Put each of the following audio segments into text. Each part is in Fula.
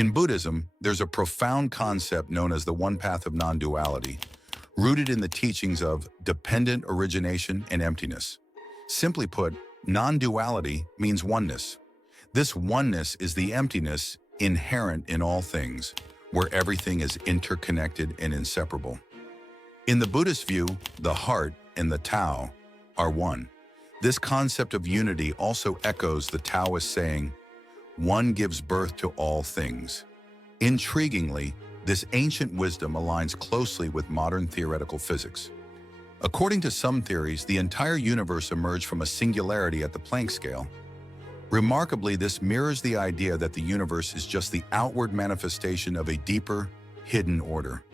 In Buddhism, there's a profound concept known as the One Path of Non-Duality, rooted in the teachings of dependent origination and emptiness. Simply put, non-duality means oneness. This oneness is the emptiness inherent in all things, where everything is interconnected and inseparable. In the Buddhist view, the heart and the Tao are one. This concept of unity also echoes the Taoist saying, "One gives birth to all things." Intriguingly, this ancient wisdom aligns closely with modern theoretical physics. According to some theories, the entire universe emerged from a singularity at the Planck scale. Remarkably, this mirrors the idea that the universe is just the outward manifestation of a deeper, hidden order,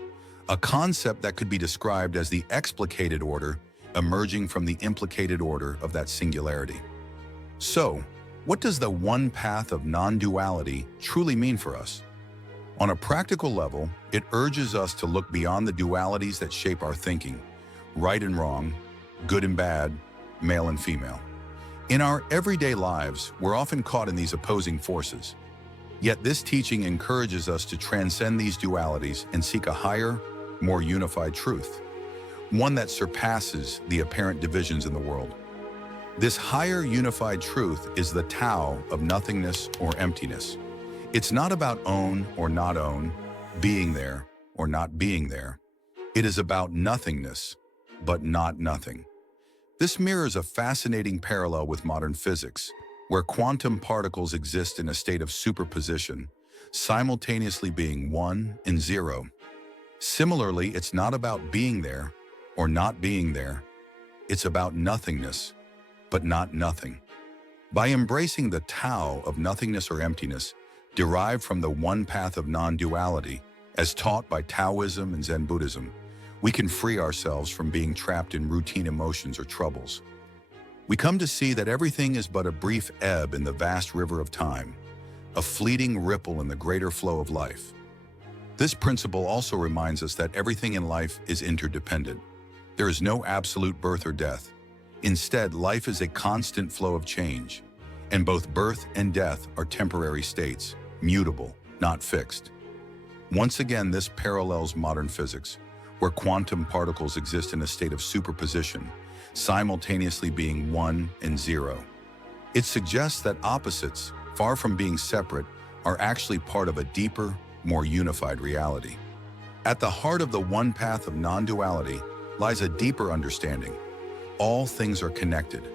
a concept that could be described as the explicated order emerging from the implicated order of that singularity. So, what does the one path of non-duality truly mean for us? On a practical level, it urges us to look beyond the dualities that shape our thinking, right and wrong, good and bad, male and female. In our everyday lives, we're often caught in these opposing forces. Yet this teaching encourages us to transcend these dualities and seek a higher, more unified truth, one that surpasses the apparent divisions in the world. This higher unified truth is the Tao of nothingness or emptiness. It's not about own or not own, being there or not being there. It is about nothingness, but not nothing. This mirrors a fascinating parallel with modern physics, where quantum particles exist in a state of superposition, simultaneously being one and zero. Similarly, it's not about being there or not being there. It's about nothingness, but not nothing. By embracing the Tao of nothingness or emptiness, derived from the one path of non-duality, as taught by Taoism and Zen Buddhism, we can free ourselves from being trapped in routine emotions or troubles. We come to see that everything is but a brief ebb in the vast river of time, a fleeting ripple in the greater flow of life. This principle also reminds us that everything in life is interdependent. There is no absolute birth or death. Instead, life is a constant flow of change, and both birth and death are temporary states, mutable, not fixed. Once again, this parallels modern physics, where quantum particles exist in a state of superposition, simultaneously being one and zero. It suggests that opposites, far from being separate, are actually part of a deeper, more unified reality. At the heart of the one path of non-duality lies a deeper understanding. All things are connected,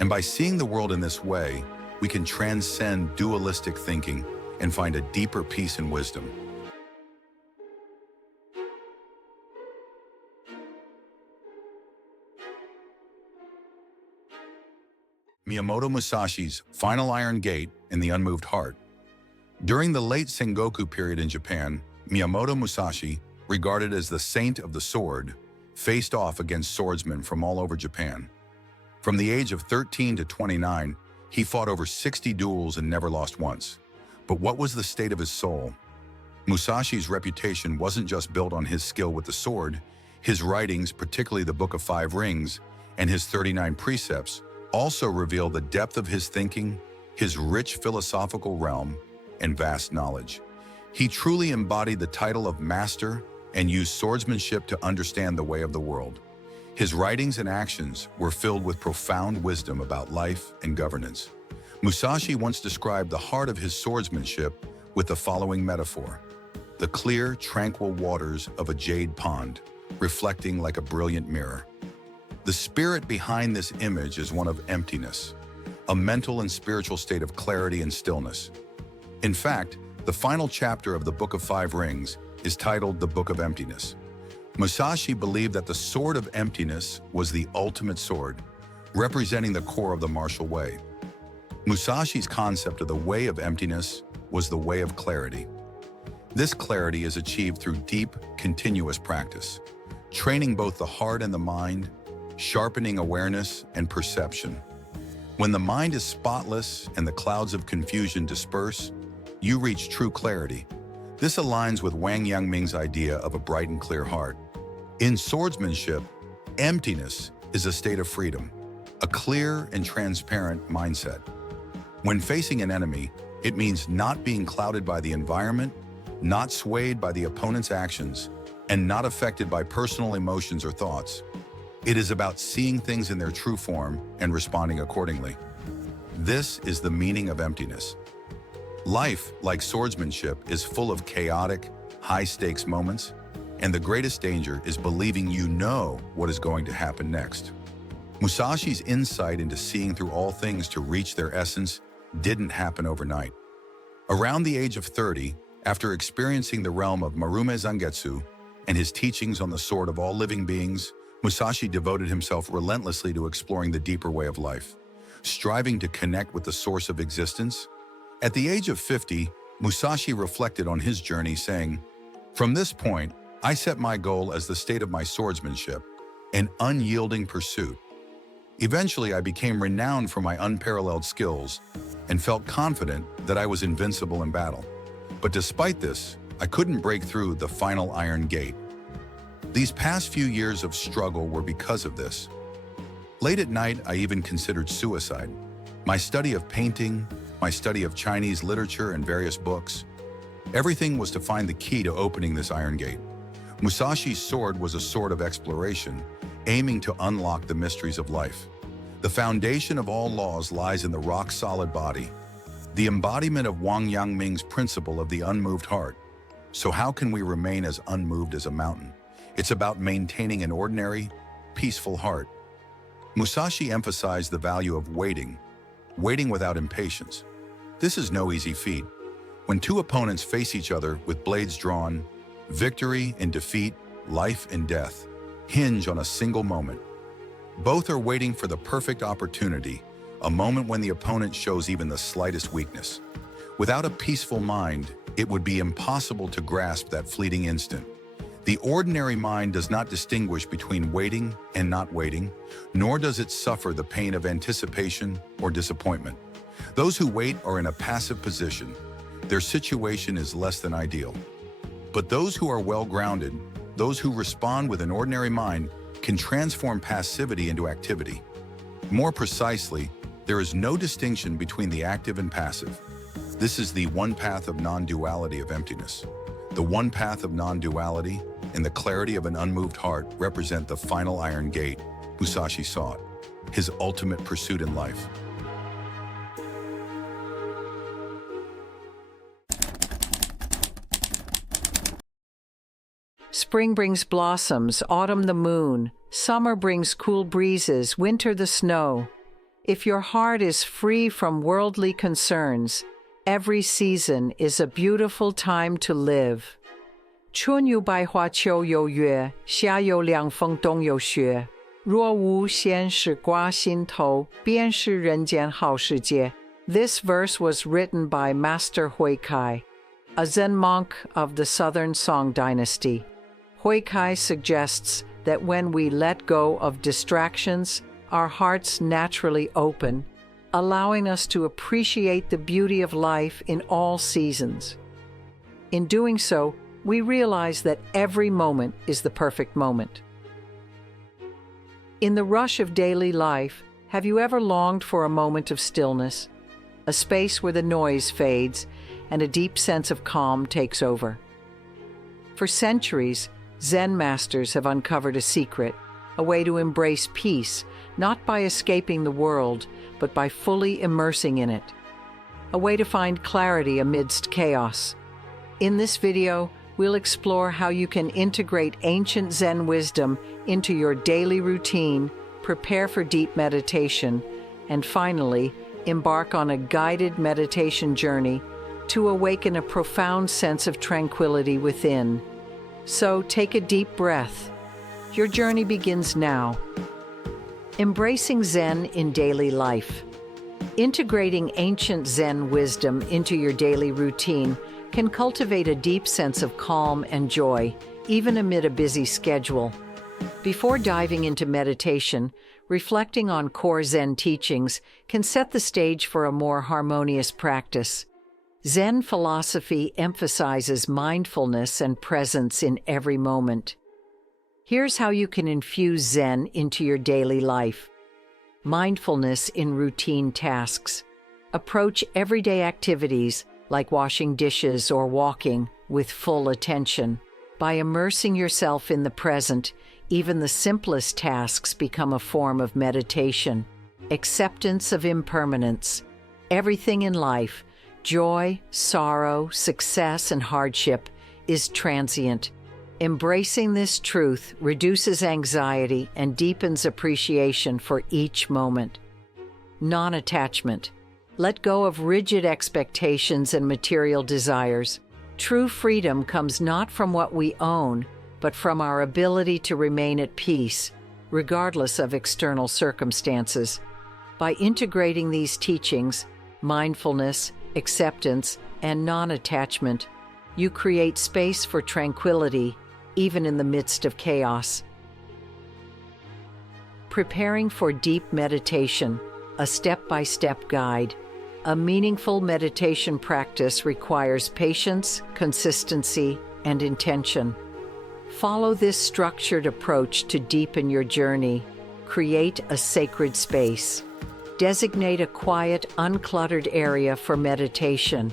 and by seeing the world in this way, we can transcend dualistic thinking and find a deeper peace and wisdom. Miyamoto Musashi's Final Iron Gate in the Unmoved Heart. During the late Sengoku period in Japan, Miyamoto Musashi, regarded as the saint of the sword, faced off against swordsmen from all over Japan. From the age of 13 to 29, he fought over 60 duels and never lost once. But what was the state of his soul? Musashi's reputation wasn't just built on his skill with the sword. His writings, particularly the Book of Five Rings and his 39 precepts, also reveal the depth of his thinking, his rich philosophical realm, and vast knowledge. He truly embodied the title of master and used swordsmanship to understand the way of the world. His writings and actions were filled with profound wisdom about life and governance. Musashi once described the heart of his swordsmanship with the following metaphor: the clear, tranquil waters of a jade pond, reflecting like a brilliant mirror. The spirit behind this image is one of emptiness, a mental and spiritual state of clarity and stillness. In fact, the final chapter of the Book of Five Rings is titled the Book of Emptiness. Musashi believed that the sword of emptiness was the ultimate sword, representing the core of the martial way. Musashi's concept of the way of emptiness was the way of clarity. This clarity is achieved through deep, continuous practice, training both the heart and the mind, sharpening awareness and perception. When the mind is spotless and the clouds of confusion disperse, you reach true clarity. This aligns with Wang Yangming's idea of a bright and clear heart. In swordsmanship, emptiness is a state of freedom, a clear and transparent mindset. When facing an enemy, it means not being clouded by the environment, not swayed by the opponent's actions, and not affected by personal emotions or thoughts. It is about seeing things in their true form and responding accordingly. This is the meaning of emptiness. Life, like swordsmanship, is full of chaotic, high-stakes moments, and the greatest danger is believing you know what is going to happen next. Musashi's insight into seeing through all things to reach their essence didn't happen overnight. Around the age of 30, after experiencing the realm of Marume Zangetsu and his teachings on the sword of all living beings, Musashi devoted himself relentlessly to exploring the deeper way of life, striving to connect with the source of existence. At the age of 50, Musashi reflected on his journey, saying, "From this point, I set my goal as the state of my swordsmanship, an unyielding pursuit. Eventually, I became renowned for my unparalleled skills and felt confident that I was invincible in battle. But despite this, I couldn't break through the final iron gate. These past few years of struggle were because of this. Late at night, I even considered suicide. My study of painting, my study of Chinese literature and various books, everything was to find the key to opening this iron gate. Musashi's sword was a sword of exploration, aiming to unlock the mysteries of life. The foundation of all laws lies in the rock-solid body, the embodiment of Wang Yangming's principle of the unmoved heart. So how can we remain as unmoved as a mountain? It's about maintaining an ordinary, peaceful heart." Musashi emphasized the value of waiting without impatience. This is no easy feat. When two opponents face each other with blades drawn, victory and defeat, life and death, hinge on a single moment. Both are waiting for the perfect opportunity, a moment when the opponent shows even the slightest weakness. Without a peaceful mind, it would be impossible to grasp that fleeting instant. The ordinary mind does not distinguish between waiting and not waiting, nor does it suffer the pain of anticipation or disappointment. Those who wait are in a passive position. Their situation is less than ideal. But those who are well-grounded, those who respond with an ordinary mind, can transform passivity into activity. More precisely, there is no distinction between the active and passive. This is the one path of non-duality of emptiness. The one path of non-duality and the clarity of an unmoved heart represent the final iron gate Musashi sought, his ultimate pursuit in life. Spring brings blossoms, autumn the moon, summer brings cool breezes, winter the snow. If your heart is free from worldly concerns, every season is a beautiful time to live. 春有百花，秋有月，夏有凉风，冬有雪。若无闲事挂心头，便是人间好世界。This verse was written by Master Huikai, a Zen monk of the Southern Song dynasty. Huikai suggests that when we let go of distractions, our hearts naturally open, allowing us to appreciate the beauty of life in all seasons. In doing so, we realize that every moment is the perfect moment. In the rush of daily life, have you ever longed for a moment of stillness, a space where the noise fades and a deep sense of calm takes over? For centuries, Zen masters have uncovered a secret, a way to embrace peace, not by escaping the world, but by fully immersing in it. A way to find clarity amidst chaos. In this video, we'll explore how you can integrate ancient Zen wisdom into your daily routine, prepare for deep meditation, and finally, embark on a guided meditation journey to awaken a profound sense of tranquility within. So take a deep breath. Your journey begins now. Embracing Zen in daily life. Integrating ancient Zen wisdom into your daily routine can cultivate a deep sense of calm and joy, even amid a busy schedule. Before diving into meditation, reflecting on core Zen teachings can set the stage for a more harmonious practice. Zen philosophy emphasizes mindfulness and presence in every moment. Here's how you can infuse Zen into your daily life. Mindfulness in routine tasks. Approach everyday activities like washing dishes or walking with full attention. By immersing yourself in the present, even the simplest tasks become a form of meditation. Acceptance of impermanence. Everything in life, joy, sorrow, success, and hardship, is transient. Embracing this truth reduces anxiety and deepens appreciation for each moment. Non-attachment. Let go of rigid expectations and material desires. True freedom comes not from what we own, but from our ability to remain at peace, regardless of external circumstances. By integrating these teachings, mindfulness, acceptance, and non-attachment, you create space for tranquility, even in the midst of chaos. Preparing for deep meditation, a step-by-step guide. A meaningful meditation practice requires patience, consistency, and intention. Follow this structured approach to deepen your journey. Create a sacred space. Designate a quiet, uncluttered area for meditation.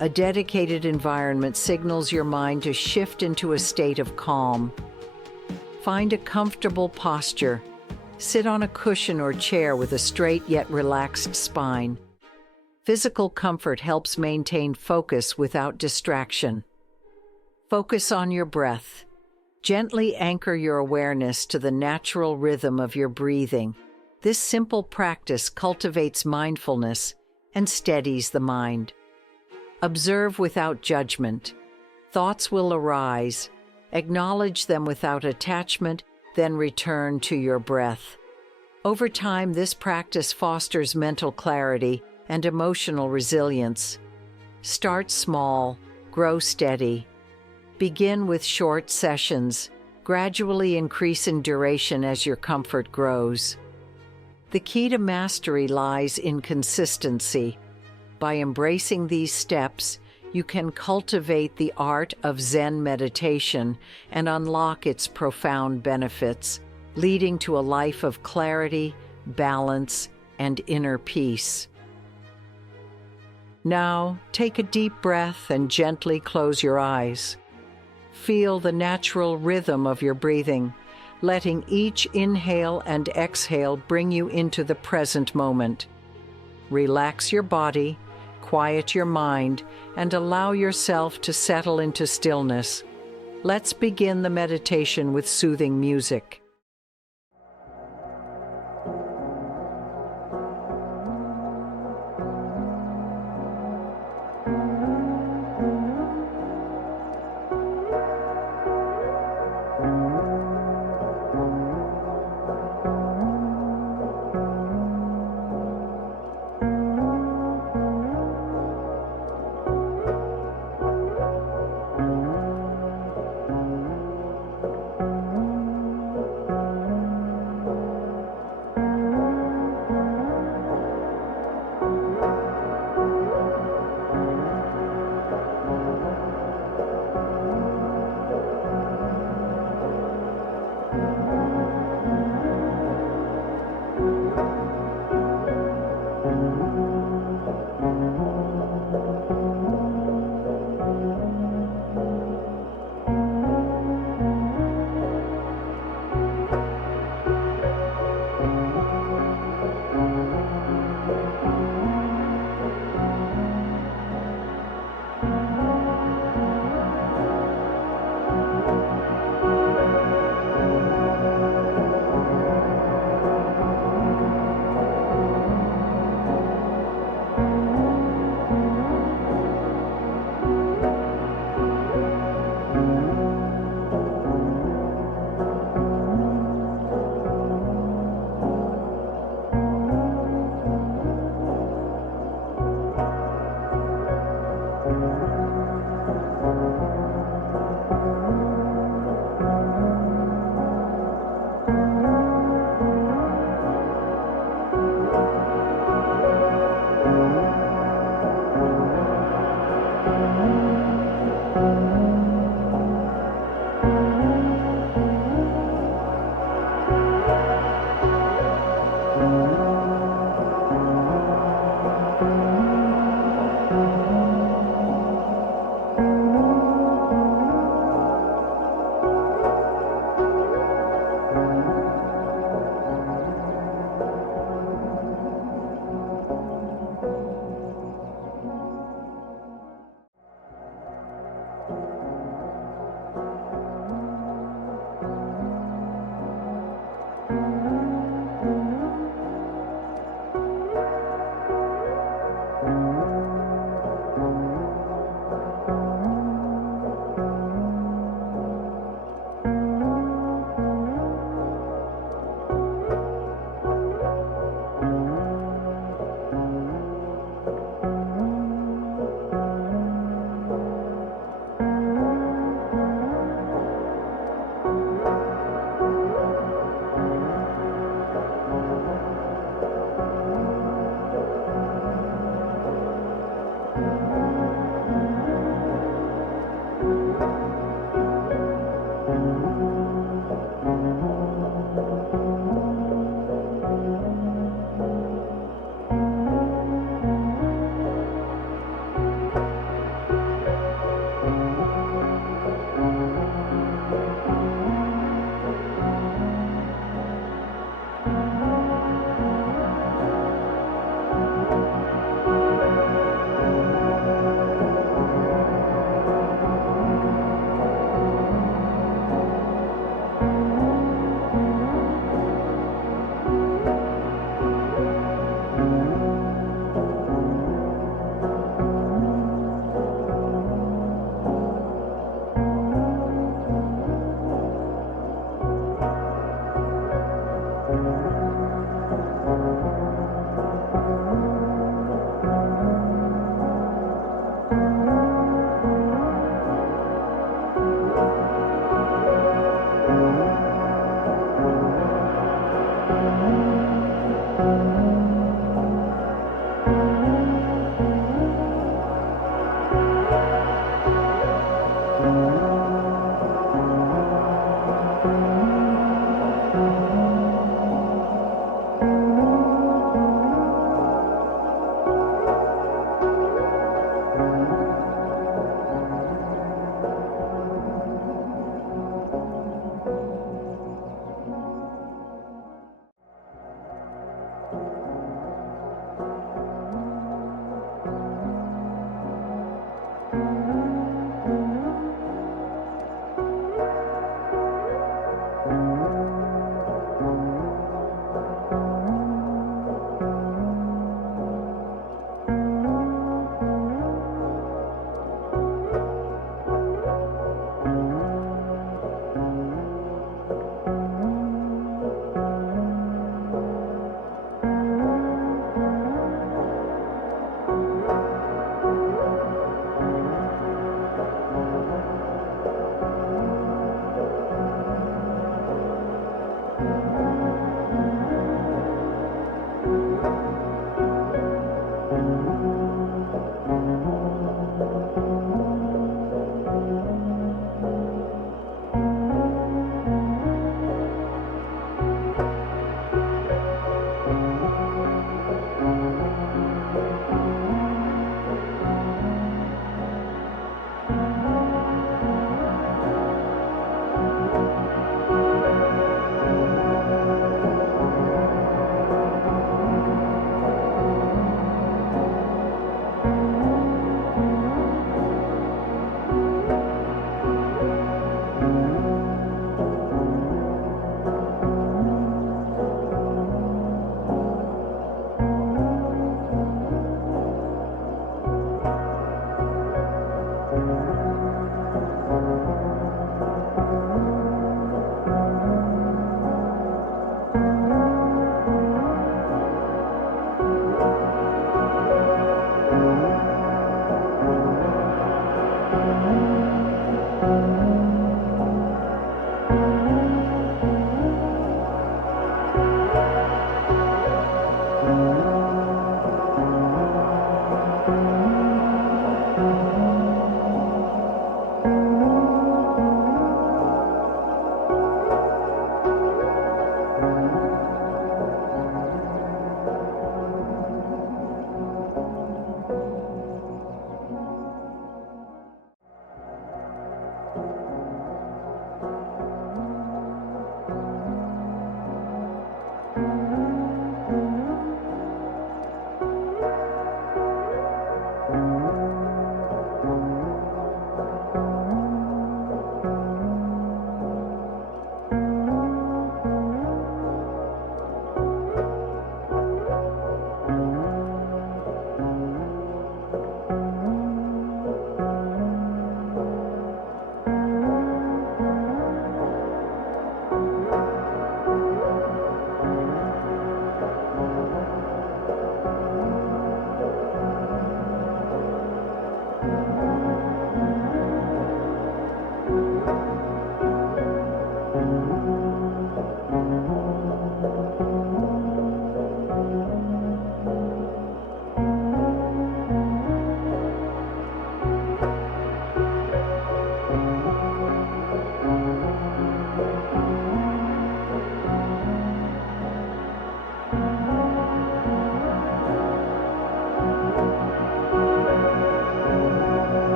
A dedicated environment signals your mind to shift into a state of calm. Find a comfortable posture. Sit on a cushion or chair with a straight yet relaxed spine. Physical comfort helps maintain focus without distraction. Focus on your breath. Gently anchor your awareness to the natural rhythm of your breathing. This simple practice cultivates mindfulness and steadies the mind. Observe without judgment. Thoughts will arise. Acknowledge them without attachment, then return to your breath. Over time, this practice fosters mental clarity and emotional resilience. Start small, grow steady. Begin with short sessions. Gradually increase in duration as your comfort grows. The key to mastery lies in consistency. By embracing these steps, you can cultivate the art of Zen meditation and unlock its profound benefits, leading to a life of clarity, balance, and inner peace. Now, take a deep breath and gently close your eyes. Feel the natural rhythm of your breathing, letting each inhale and exhale bring you into the present moment. Relax your body, quiet your mind, and allow yourself to settle into stillness. Let's begin the meditation with soothing music.